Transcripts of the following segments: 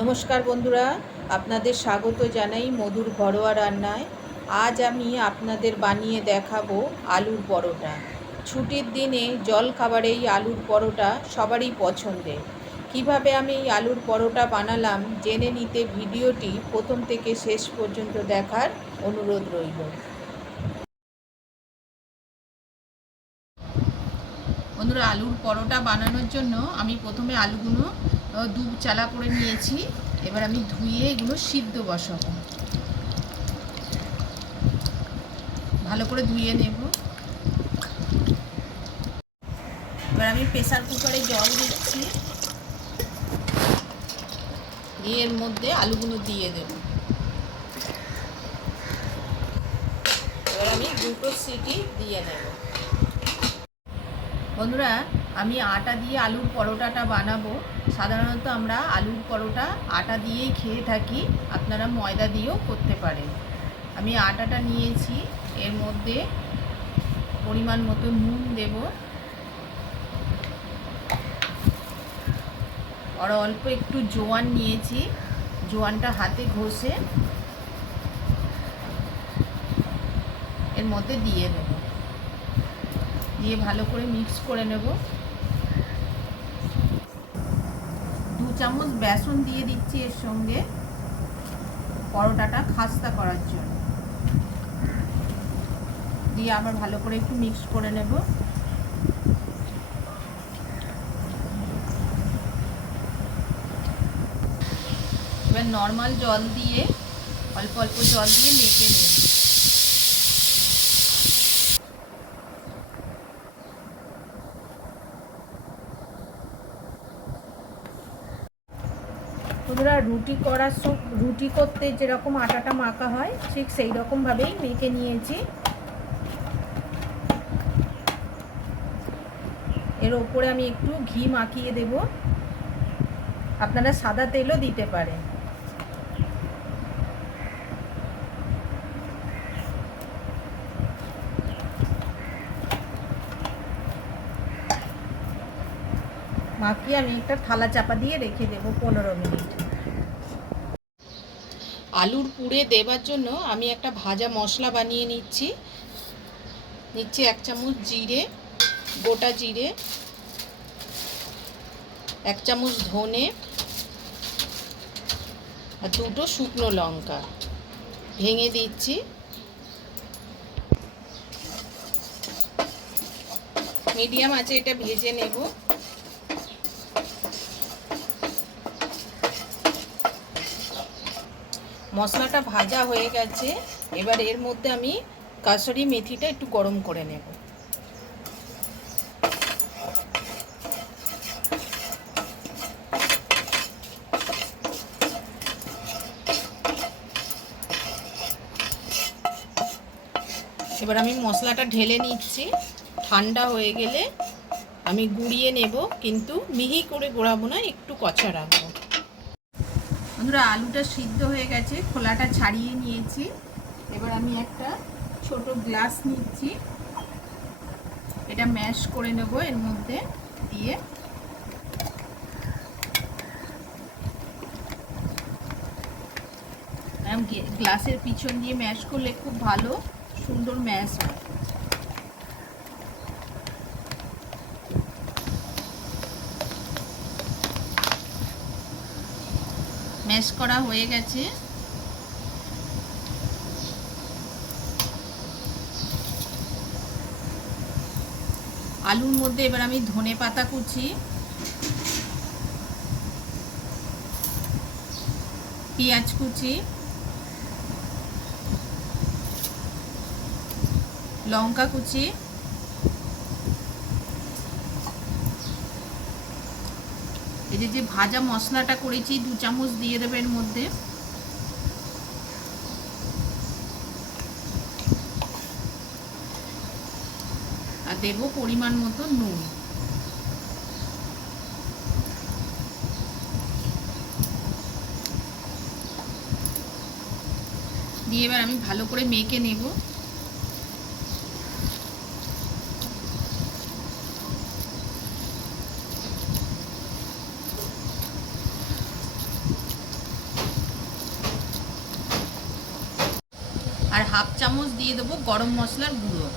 নমস্কার বন্ধুরা, আপনাদের স্বাগত জানাই মধুর ঘরোয়া রান্নায়। আজ আমি আপনাদের বানিয়ে দেখাবো আলুর পরোটা। ছুটির দিনে জলখাবারে এই আলুর পরোটা সবারই পছন্দের। কিভাবে আমি এই আলুর পরোটা বানালাম জেনে নিতে ভিডিওটি প্রথম থেকে শেষ পর্যন্ত দেখার অনুরোধ রইল। বন্ধুরা, আলুর পরোটা বানানোর জন্য আমি প্রথমে আলুগুলো দু চালা করে নিয়েছি। এবার আমি ধুয়ে এগুলো সিদ্ধ বসাবো। ভালো করে ধুয়ে নেব। এবার আমি প্রেসার কুকারে জল দিচ্ছি, দিয়ে এর মধ্যে আলুগুলো দিয়ে দেব। এবার আমি দুটো সিটি দিয়ে নেব। বন্ধুরা, আমি আটা দিয়ে আলুর পরোটাটা বানাবো। সাধারণত আমরা আলুর পরোটা আটা দিয়েই খেয়ে থাকি, আপনারা ময়দা দিয়েও করতে পারেন। আমি আটাটা নিয়েছি, এর মধ্যে পরিমাণ মতো নুন দেব আর অল্প একটু জোয়ান নিয়েছি। জোয়ানটা হাতে ঘষে এর মধ্যে দিয়ে দেব, দিয়ে ভালো করে মিক্স করে নেব। 2 চামচ বেসন দিয়ে দিচ্ছি এর সঙ্গে, পরোটাটা খাস্তা করার জন্য। দিয়ে আবার ভালো করে একটু মিক্স করে নেব। এবার নর্মাল জল দিয়ে অল্প অল্প জল দিয়ে মেখে নেব। বন্ধুরা, রুটি করতে যেরকম আটাটা মাখা হয় ঠিক সেই রকমভাবেই মেখে নিয়েছি। এর ওপরে আমি একটু ঘি মাখিয়ে দেব, আপনারা সাদা তেলও দিতে পারেন। মাখিয়ে আমি একটা থালা চাপা দিয়ে রেখে দেব 15 মিনিট। আলুর পুরে দেবার জন্য আমি একটা ভাজা মশলা বানিয়ে নিচ্ছি। 1 চামচ জিরে, গোটা জিরে, 1 চামচ ধনে আর 2টো শুকনো লঙ্কা ভেঙে দিচ্ছি। মিডিয়াম আঁচে এটা ভেজে নেব। মশলাটা ভাজা হয়ে গেছে, এবার এর মধ্যে আমি কাসুরি মেথিটা একটু গরম করে নেব। এবার আমি মশলাটা ঢেলে নিচ্ছি। ঠান্ডা হয়ে গেলে আমি গুঁড়িয়ে নেব, কিন্তু মিহি করে গোড়াবো না, একটু কচা রাখবো। বন্ধুরা, আলুটা সিদ্ধ হয়ে গেছে, খোলাটা ছাড়িয়ে নিয়েছি। এবার আমি একটা ছোট গ্লাস নিচ্ছি, এটা ম্যাশ করে নেব এর মধ্যে দিয়ে। গ্লাসের পিছন দিয়ে ম্যাশ করলে খুব ভালো সুন্দর ম্যাশ হয়। ম্যাশ করা হয়ে গেছে। আলুর মধ্যে এবার আমি ধনে পাতা কুচি, পেঁয়াজ কুচি, লঙ্কা কুচি, এই যে ভাজা মশলাটা করেছি 2 চামচ দিয়ে দেবে এর মধ্যে। আর দেব পরিমাণ মতো নুন। দিয়ে এবার আমি ভালো করে মেখে নেব। হাফ চামচ দিয়ে দেবো গরম মশলার গুঁড়ো।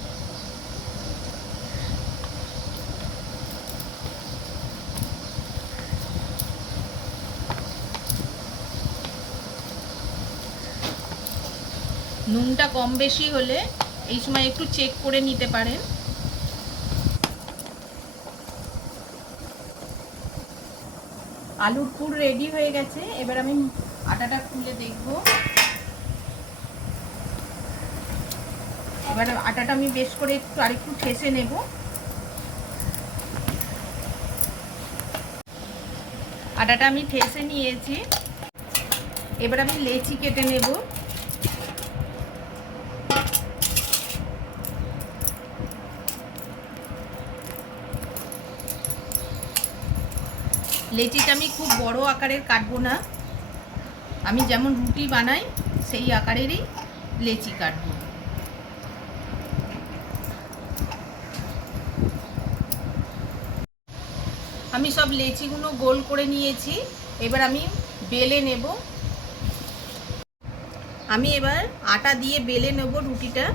নুনটা কম বেশি হলে এই সময় একটু চেক করে নিতে পারেন। আলুর পুর রেডি হয়ে গেছে। এবার আমি আটাটা খুলে দেখব। এবার আটাটা আমি বেশ করে আরেকটু ঠেসে নেব। আটাটা আমি ঠেসে নিয়েছি। এবার আমি লেচি কেটে নেব। লেচিটা আমি খুব বড় আকারের কাটবো না, আমি যেমন রুটি বানাই সেই আকারেরই লেচি কাটবো। আমি সব লেচিগুলো গোল করে নিয়েছি। এবার আমি বেলে নেব। আমি এবার আটা দিয়ে বেলে নেব রুটিটা।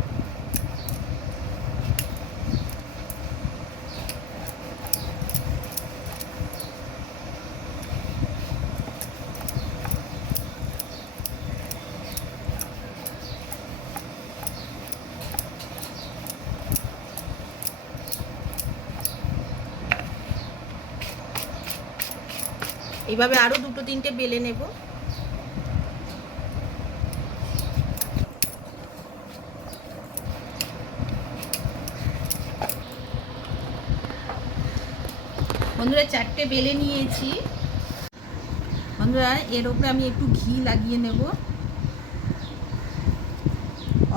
এইভাবে আরো দুটো তিনটে বেলে নেব। বন্ধুরা চারটে বেলে নিয়েছি। বন্ধুরা এর উপরে আমি একটু ঘি লাগিয়ে নেব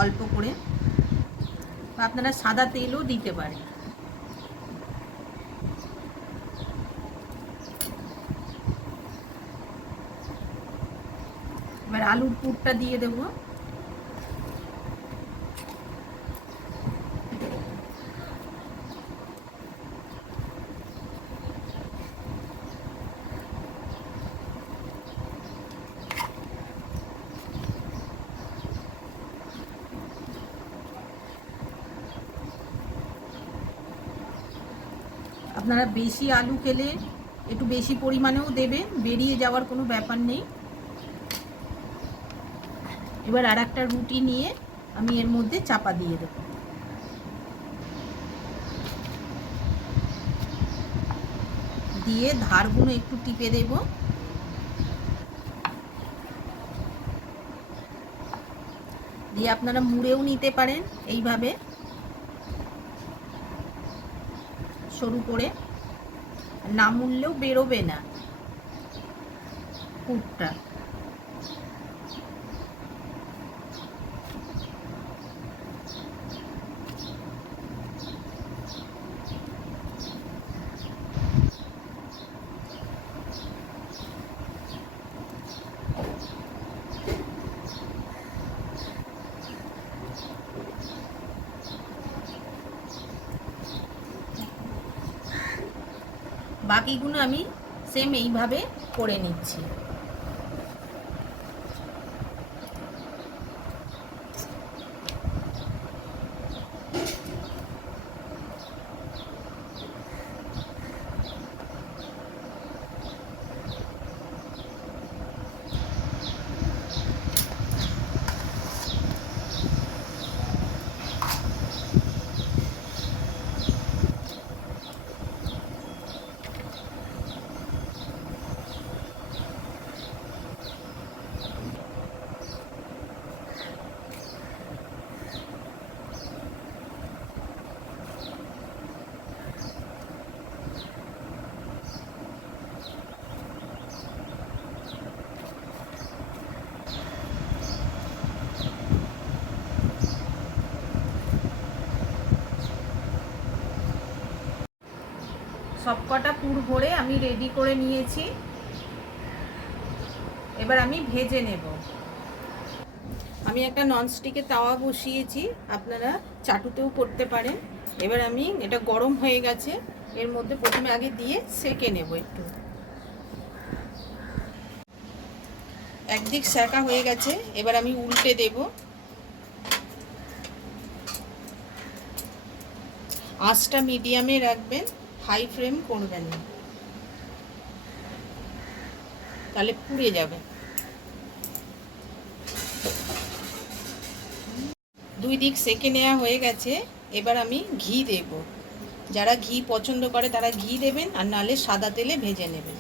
অল্প করে, আপনারা সাদা তেলও দিতে পারেন। এবার আলুর পুরটা দিয়ে দেব। আপনারা বেশি আলু খেলে একটু বেশি পরিমাণেও দেবেন, বেরিয়ে যাওয়ার কোনো ব্যাপার নেই। এবার আর একটা রুটি নিয়ে আমি এর মধ্যে চাপা দিয়ে দেব। দিয়ে ধারগুলো একটু টিপে দেব। দিয়ে আপনারা মুড়েও নিতে পারেন এইভাবে সরু করে, না মুড়লেও বেরোবে না পুরটা। বাকিগুলো আমি সেম এইভাবে করে নিচ্ছি। সবকটা পুর ভরে আমি রেডি করে নিয়েছি। এবার আমি ভেজে নেব। আমি একটা ননস্টিকের তাওয়া বসিয়েছি, আপনারা চাটুতেও করতে পারেন। এবার আমি এটা গরম হয়ে গেছে, এর মধ্যে প্রথমে আগে দিয়ে সেকে নেব একটু। একদিক সেকা হয়ে গেছে, এবার আমি উল্টে দেব। আঁচটা মিডিয়ামে রাখবেন, হাই ফ্লেম করবেন না, তাহলে পুড়ে যাবে। 2 দিক সেকে নেওয়া হয়ে গেছে। এবার আমি ঘি দেব। যারা ঘি পছন্দ করে তারা ঘি দেবেন, আর নাহলে সাদা তেলে ভেজে নেবেন।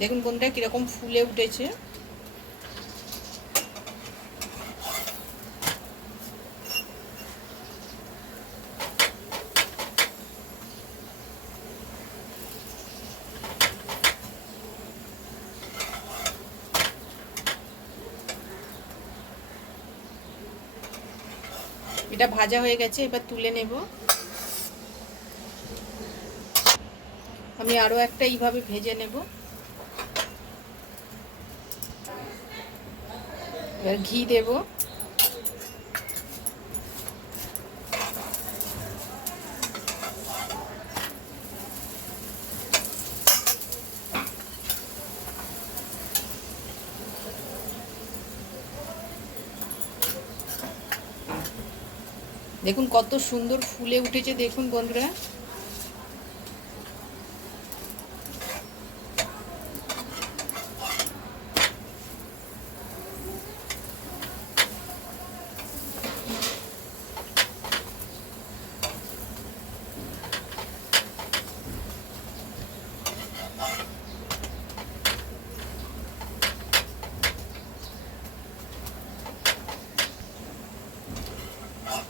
দেখুন কোনটা কীরকম ফুলে উঠেছে। এটা ভাজা হয়ে গেছে, এবার তুলে নেব। আমি আরও একটা এইভাবে ভেজে নেব। এবার ঘি দেব। দেখুন কত সুন্দর ফুলে উঠেছে, দেখুন বন্ধুরা।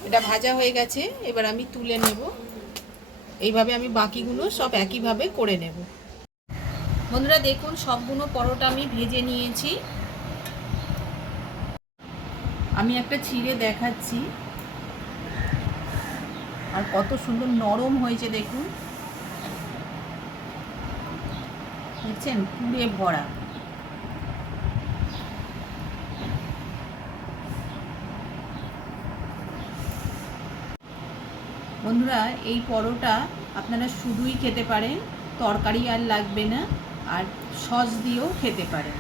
এটা ভাজা হয়ে গেছে, এবার আমি তুলে নেব। এইভাবে আমি বাকিগুলো সব একইভাবে করে নেব। বন্ধুরা দেখুন সবগুলো পরোটা আমি ভেজে নিয়েছি। আমি একটা ছিঁড়ে দেখাচ্ছি, আর কত সুন্দর নরম হয়েছে দেখুন, দেখছেন পুড়ে ভরা। বন্ধুরা এই পরোটা আপনারা শুধুই খেতে পারেন, তরকারি আর লাগবে না, আর সস দিয়েও খেতে পারেন।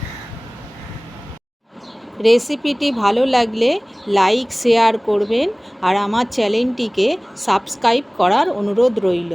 রেসিপিটি ভালো লাগলে লাইক শেয়ার করবেন, আর আমার চ্যানেলটিকে সাবস্ক্রাইব করার অনুরোধ রইল।